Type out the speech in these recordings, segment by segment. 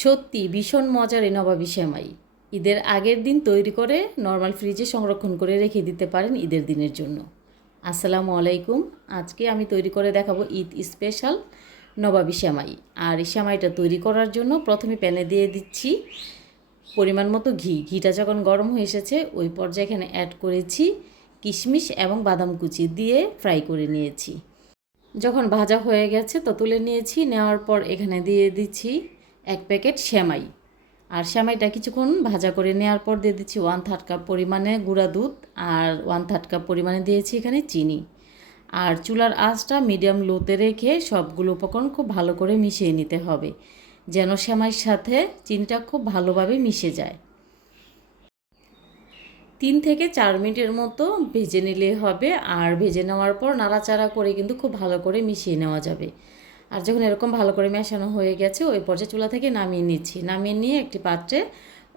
সত্যি ভীষণ মজার এই নবাবি সেমাই ঈদের আগের দিন তৈরি করে নর্মাল ফ্রিজে সংরক্ষণ করে রেখে দিতে পারেন ঈদের দিনের জন্য। আসসালামু আলাইকুম, আজকে আমি তৈরি করে দেখাবো ঈদ স্পেশাল নবাবি সেমাই আর এই সেমাইটা তৈরি করার জন্য প্রথমে প্যানে দিয়ে দিচ্ছি পরিমাণ মতো ঘি। ঘিটা যখন গরম হয়ে এসেছে, ওই পর্যায়ে এখানে অ্যাড করেছি কিশমিশ এবং বাদাম কুচি দিয়ে ফ্রাই করে নিয়েছি। যখন ভাজা হয়ে গেছে, তো তুলে নিয়েছি। নেওয়ার পর এখানে দিয়ে দিচ্ছি এক প্যাকেট সেমাই। আর সেমাইটা কিছুক্ষণ ভাজা করে নেওয়ার পর দিয়ে দিচ্ছি ওয়ান থার্ড কাপ পরিমাণে গুঁড়া দুধ আর ওয়ান থার্ড কাপ পরিমাণে দিয়েছি এখানে চিনি। আর চুলার আঁচটা মিডিয়াম লোতে রেখে সবগুলো উপকরণ খুব ভালো করে মিশিয়ে নিতে হবে, যেন সেমাইয়ের সাথে চিনিটা খুব ভালোভাবে মিশে যায়। তিন থেকে চার মিনিটের মতো ভেজে নিলে হবে, আর ভেজে নেওয়ার পর নাড়াচাড়া করে কিন্তু খুব ভালো করে মিশিয়ে নেওয়া যাবে। আর যখন এরকম ভালো করে মেশানো হয়ে গেছে, ওই পর্যায়ে চুলা থেকে নামিয়ে নিচ্ছি। নামিয়ে নিয়ে একটি পাত্রে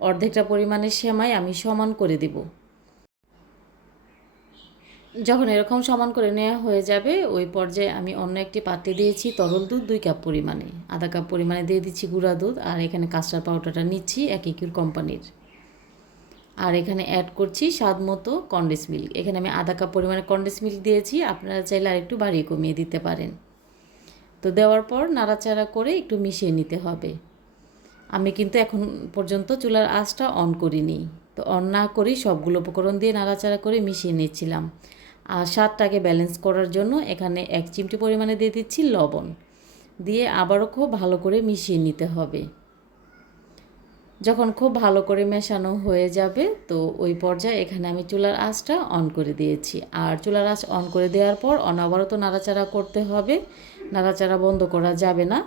অর্ধেকটা পরিমাণের সেমাই আমি সমান করে দেব। যখন এরকম সমান করে নেওয়া হয়ে যাবে, ওই পর্যায়ে আমি অন্য একটি পাত্রে দিয়েছি তরল দুধ, দুই কাপ পরিমাণে। আধা কাপ পরিমাণে দিয়ে দিচ্ছি গুঁড়া দুধ আর এখানে কাস্টার পাউডারটা নিচ্ছি এক একিউর কোম্পানির। আর এখানে অ্যাড করছি স্বাদ মতো কন্ডেন্স মিল্ক এখানে আমি আধা কাপ পরিমাণে কন্ডেন্স মিল্ক দিয়েছি, আপনারা চাইলে আর একটু বাড়িয়ে কমিয়ে দিতে পারেন। তো দেওয়ার পর নাড়াচাড়া করে একটু মিশিয়ে নিতে হবে। আমি কিন্তু এখন পর্যন্ত চুলার আঁচটা অন করিনি। তো অন না করেই সবগুলো উপকরণ দিয়ে নাড়াচাড়া করে মিশিয়ে নিচ্ছিলাম। আর স্বাদটাকে ব্যালেন্স করার জন্য এখানে এক চিমটি পরিমাণে দিয়ে দিচ্ছি লবণ। দিয়ে আবারও খুব ভালো করে মিশিয়ে নিতে হবে। যখন খুব ভালো করে মেশানো হয়ে যাবে, তো ওই পর্যায়ে এখানে আমি চুলার আঁচটা অন করে দিয়েছি। আর চুলার আঁচ অন করে দেওয়ার পর অনবরত নাড়াচাড়া করতে হবে। নাড়াচাড়া বন্ধ করা যাবে না।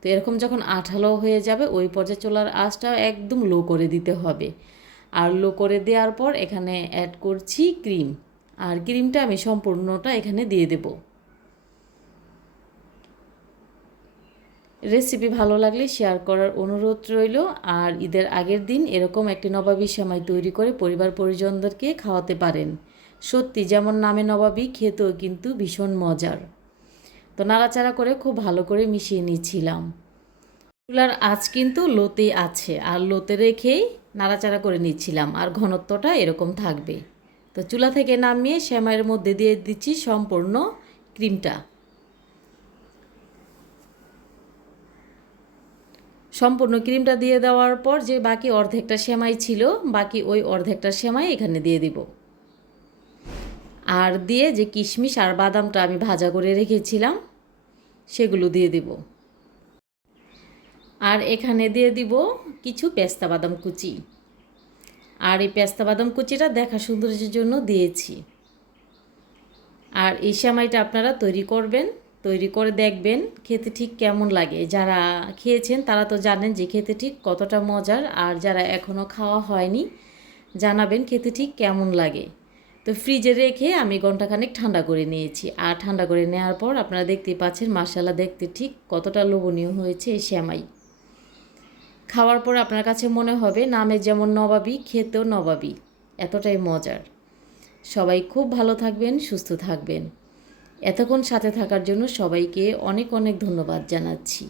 তো এরকম যখন আঠালো হয়ে যাবে, ওই পর্যায়ে চুলার আঁচটা একদম লো করে দিতে হবে। আর লো করে দেওয়ার পর এখানে অ্যাড করছি ক্রিম আর ক্রিমটা আমি সম্পূর্ণটা এখানে দিয়ে দেবো। রেসিপি ভালো লাগলে শেয়ার করার অনুরোধ রইল। আর ঈদের আগের দিন এরকম একটি নবাবী সেমাই তৈরি করে পরিবার পরিজনদেরকে খাওয়াতে পারেন। সত্যি, যেমন নামে নবাবী, খেতেও কিন্তু ভীষণ মজার। তো নাড়াচাড়া করে খুব ভালো করে মিশিয়ে নিচ্ছিলাম। চুলার আঁচ কিন্তু লোতে আছে। আর লোতে রেখেই নাড়াচাড়া করে নিচ্ছিলাম। আর ঘনত্বটা এরকম থাকবে। তো চুলা থেকে নামিয়ে সেমাইয়ের মধ্যে দিয়ে দিচ্ছি সম্পূর্ণ ক্রিমটা। সম্পূর্ণ ক্রিমটা দিয়ে দেওয়ার পর যে বাকি অর্ধেকটা সেমাই ছিল, বাকি ওই অর্ধেকটা সেমাই এখানে দিয়ে দিব। আর দিয়ে যে কিশমিশ আর বাদামটা আমি ভাজা করে রেখেছিলাম, সেগুলো দিয়ে দিব। আর এখানে দিয়ে দিব কিছু পেস্তা বাদাম কুচি। আর এই পেস্তা বাদাম কুচিটা দেখা সৌন্দর্যের জন্য দিয়েছি। আর এই সেমাইটা আপনারা তৈরি করবেন। তৈরি করে দেখবেন খেতে ঠিক কেমন লাগে। যারা খেয়েছেন তারা তো জানেন যে খেতে ঠিক কতটা মজার আর যারা এখনও খাওয়া হয়নি জানাবেন খেতে ঠিক কেমন লাগে। তো ফ্রিজে রেখে আমি ঘন্টাখানেক ঠান্ডা করে নিয়েছি আর ঠান্ডা করে নেওয়ার পর আপনারা দেখতেই পাচ্ছেন মাসালা দেখতে ঠিক কতটা লোভনীয় হয়েছে এই শ্যামাই। খাওয়ার পর আপনার কাছে মনে হবে, নামে যেমন নবাবি, খেতেও নবাবি, এতটাই মজার। সবাই খুব ভালো থাকবেন, সুস্থ থাকবেন। এতক্ষণ সাথে থাকার জন্য সবাইকে অনেক অনেক ধন্যবাদ জানাচ্ছি।